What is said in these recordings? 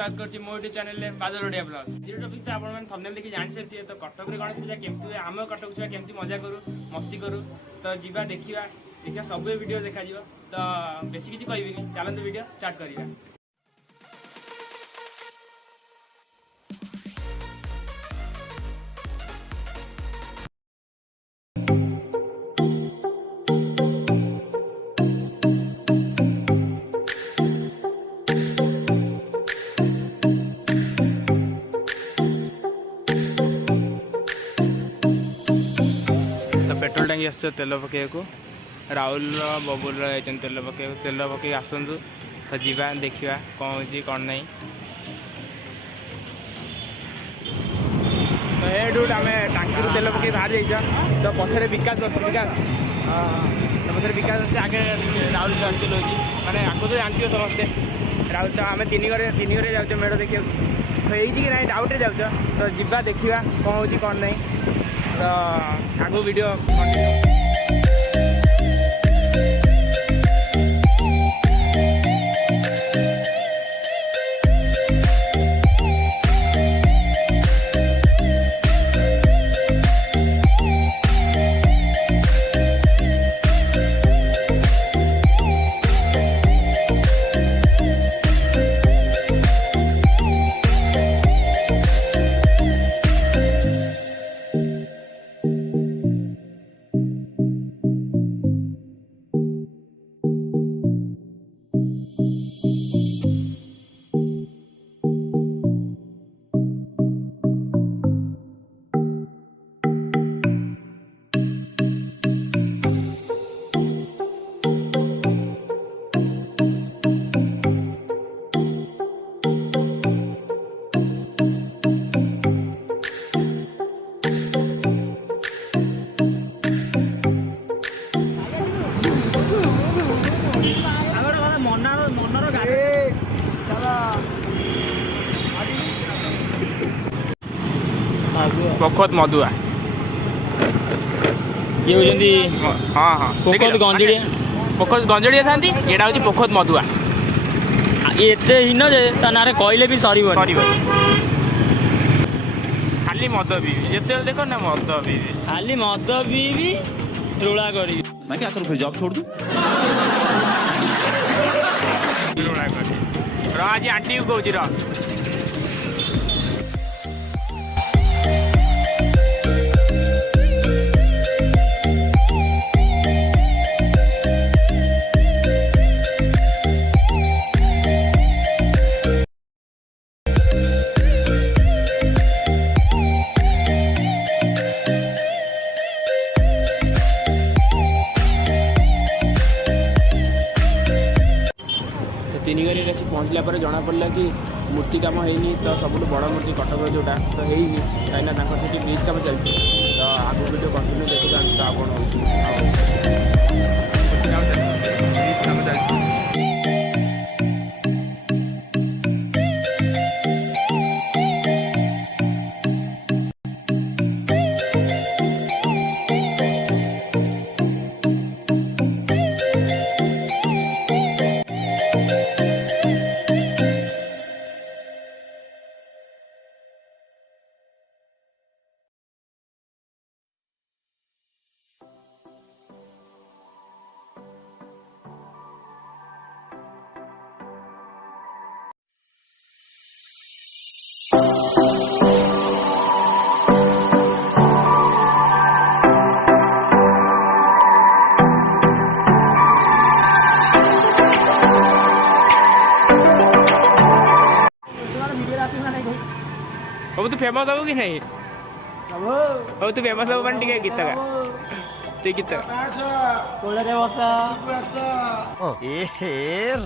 स्वागत करछि मो यूट्यूब चैनल रे बादल ओडिया ब्लॉग्स। जीरो टॉपिक तो आपण थंबनेल देखि जानि सरथिए। तो कटक रे गणेश पूजा केमति आम कटक छुआ केमति मजा करू मस्ती करू तो जीवा देखिया सब वीडियो देखा जिवो। तो बेसी किछि कहबिनी, चलंतु वीडियो स्टार्ट करिया। पेट्रोल टांगी आस तेल पकड़ राहुल बबुल तेल पकड़ आसतु तो जीवा देखा कौन हो कौन नहीं। तो ये डूट आम टांकी तेल पकड़ बाहर जा तो पछरे विकास बस पछरे विकास आगे राहुल अंतिल हो मैंने आपको तो जानती हो समस्ते राहुल। तो आम तीन घरे जाऊँ मेढ़ देखिए तो ये कि ना डाउट जाऊँ तो जीवा देखा कौन हो कौन नहीं। तो आगो वीडियो पोखत मधुआ ये होजंदी हाँ हाँ पोखत गंजड़िया था एटा हूँ पोखत मधुआ। एते हीन जे ता नारे कहले भी सरीबो खाली मद पीबी जिते देखो ना मद पीबी खाली मद पीबी रोला करी। मैं क्या करूँ फिर जॉब छोड़ दूँ? रोला करी आज आंटी को कहूँ रह तीन घरे आसी पहुँचला पर जना पड़ा कि मूर्ति कम होनी। तो सब बड़ मूर्ति कटक जोटा तो होनी कहीं से ब्रिज कम चलती। तो आगे वीडियो कंटिन्यू देखा तो आप अब तू फेमस हो कि नहीं? अब तू फेमस हो टे गीत का गीत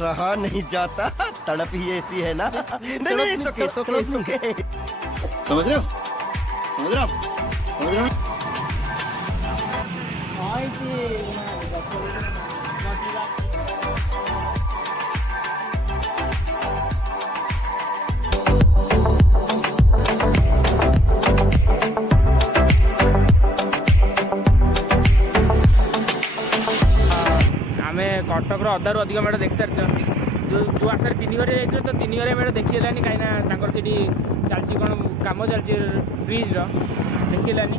रहा नहीं जाता तड़प ही ऐसी है ना। नहीं सुके समझ रहे हो? कटक अधारू अधिक मेढ़ देख सारी जो आसार तीन घर जाइए तो तीन घर मेरे देखिलानी कहीं से चलती कौन कम चलती ब्रिज्र देखिलानी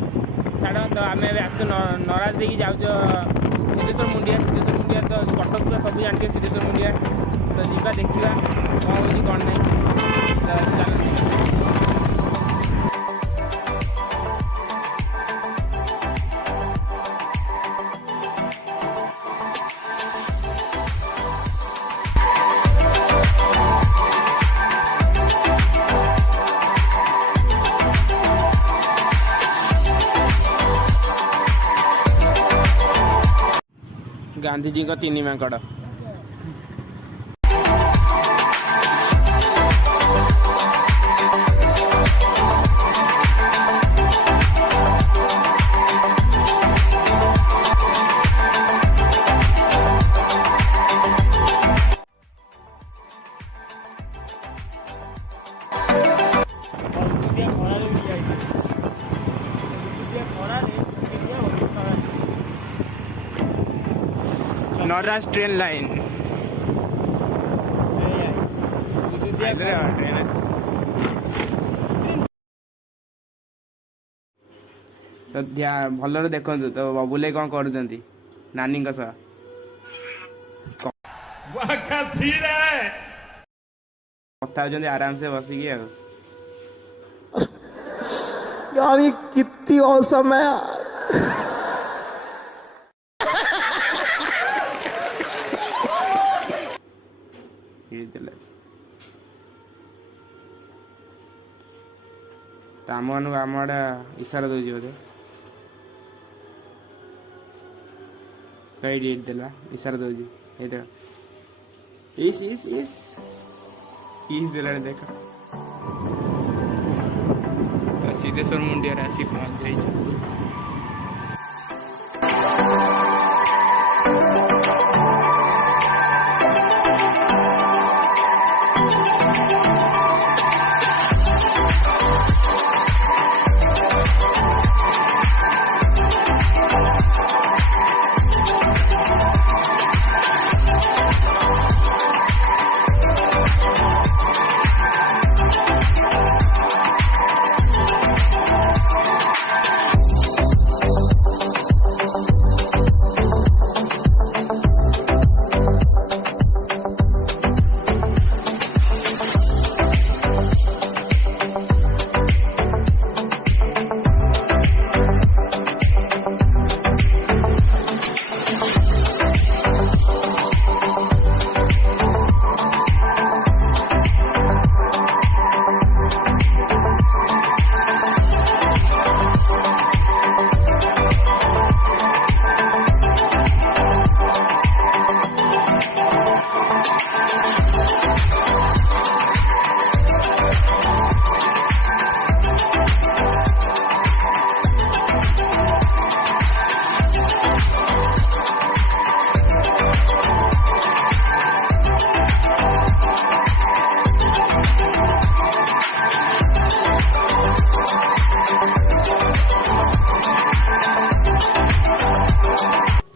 छाड़ तो आम आज नराज देखिए जाऊ सिद्धेश्वर मुंडिया तो कटक तो सब जानते सिद्धेश्वर मुंडिया तो जीवा देखा कौन हो कौन नहीं गांधी जी का तीन माकड़ नॉर्थ ट्रेन लाइन तो भल देखु तो बबुले कौन कर नानी सह कथा आराम से बसिकी यार ये कितनी औसम है यार। आम आम आड़े इशारा दूसरी बोधे तो ये देला इशारा दूसरी ये देख इस देला देखा सिद्धेश्वर मुंडिया आसी पहुंच जाइए।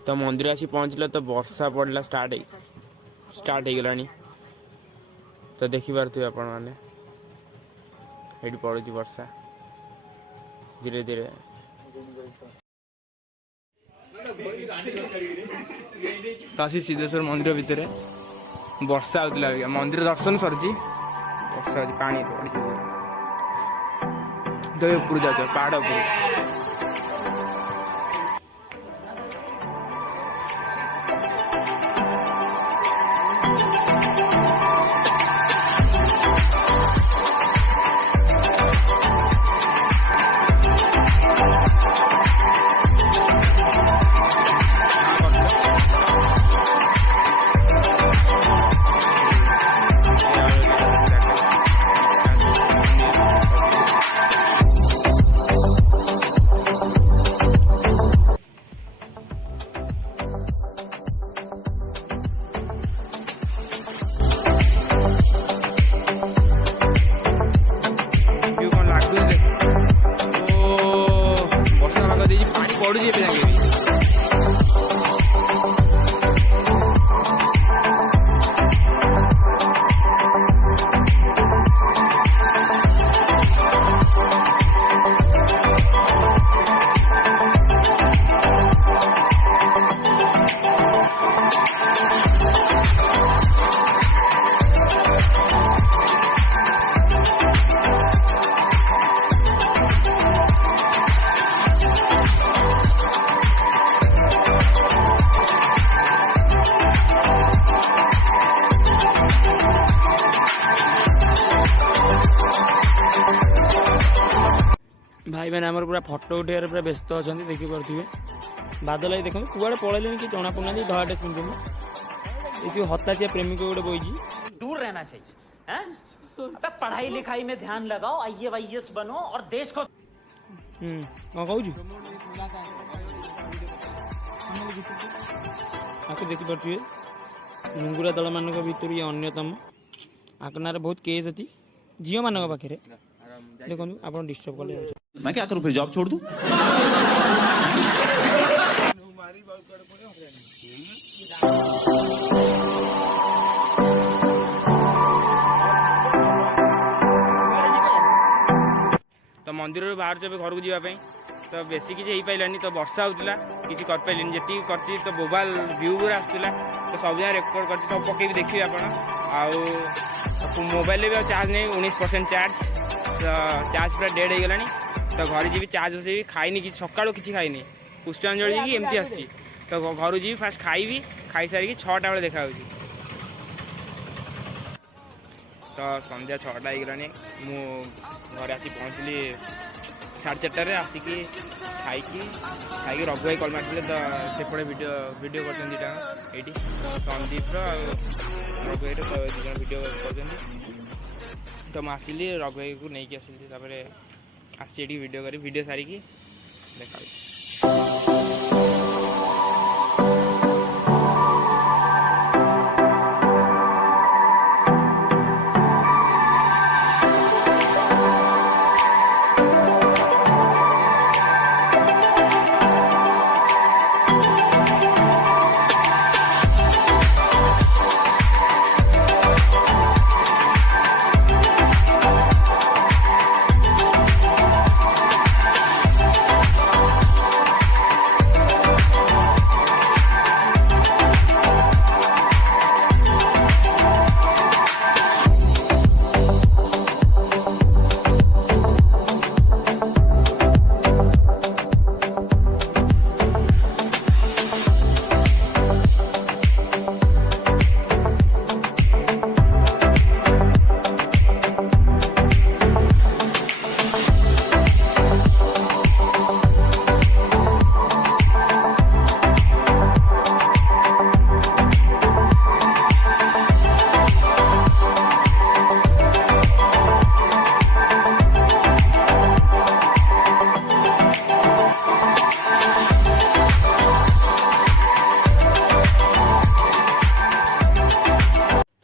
तो मंदिर आसी पहुँचल तो वर्षा पड़ला स्टार्ट हो गला तो देखिपे आपण मैंने ये पड़ू वर्षा धीरे धीरे तो आसी सिद्धेश्वर मंदिर भितर वर्षा होता मंदिर दर्शन सरजी वर्षा पानी तो ऊपर जाओ पहाड़ ऊपर भाई मैंने आमर पूरा फोटो उठेबार पूरा व्यस्त अच्छा देखिपे बादल भाई देखो कुआड़े पलैले कि जना पड़ना धड़ा ड्रेस पिंधुनी ये हताशिया प्रेमिक गोटे बोई दूर रहना चाहिए हैं? अबे पढ़ाई लिखाई में ध्यान लगाओ, IAS बनो और देश को कौन कहूँ आपको देखिपे मुंगुरा दल मान भर ये अन्यतम आकनार बहुत केस अच्छी झील मान पाखे देखो आप डिस्टर्ब कले मैं क्या करूं फिर जॉब छोड़ दूं? तो मंदिर बाहर जब घर को जावाई तो बेसी किसी हो पारानी तो वर्षा होता किसी कर पाइलिनी जी कर तो मोबाइल व्यू पूरा आसाला तो सब जगह रेकर्ड कर सब पकई देखिए आप मोबाइल भी चार्ज नहीं 19% चार्ज तो चार्ज पूरा डेड हो गलानी तो घर जी चार्ज बसैबी खाइनी कि सकालू किसी खाइनी पुष्पांजलि जी एमती आसी तो घर जी फास्ट खाइबी खाई सारिकी 6टा बेले देखा तो संध्या 6टा हो गलानी मु घर आसी पहुँचली 4:30 आसिकी खाई रघु भाई कल मारते तो सेपटे वीडियो कर ये संदीप रघु भाई तो 2 जन वीडियो कर तो मुझे आसिली रघु भाई को लेकिन आसिली आसी वीडियो करी वीडियो सारिकी देखा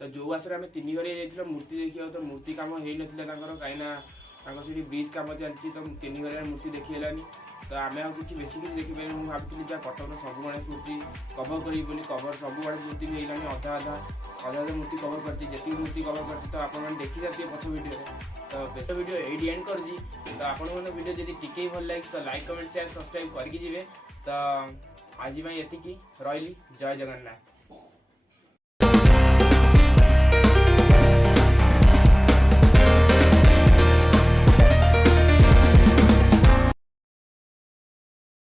जो आसरे आम 3 घरे जाइए मूर्ति देखा तो मूर्ति कम हो ना कहीं ब्रिज कम चलती तो 3 घरे मूर्ति देखीगलानी तो आम कि बेसी किसी देखिए मुझे भावी कटक सब गणेश मूर्ति कवर करी कवर सब गणेश मूर्ति भी होगा अधा अधा अधा अधा मूर्ति कवर करती जी मूर्ति कवर करती तो आप देखी जाती पछ वीडियो तो बेस वीडियो ये एंड कर तो आपण वीडियो जब टिके भल लगे तो लाइक कमेंट शेयर सब्सक्राइब करके जी तो आज ये रही जय जगन्नाथ।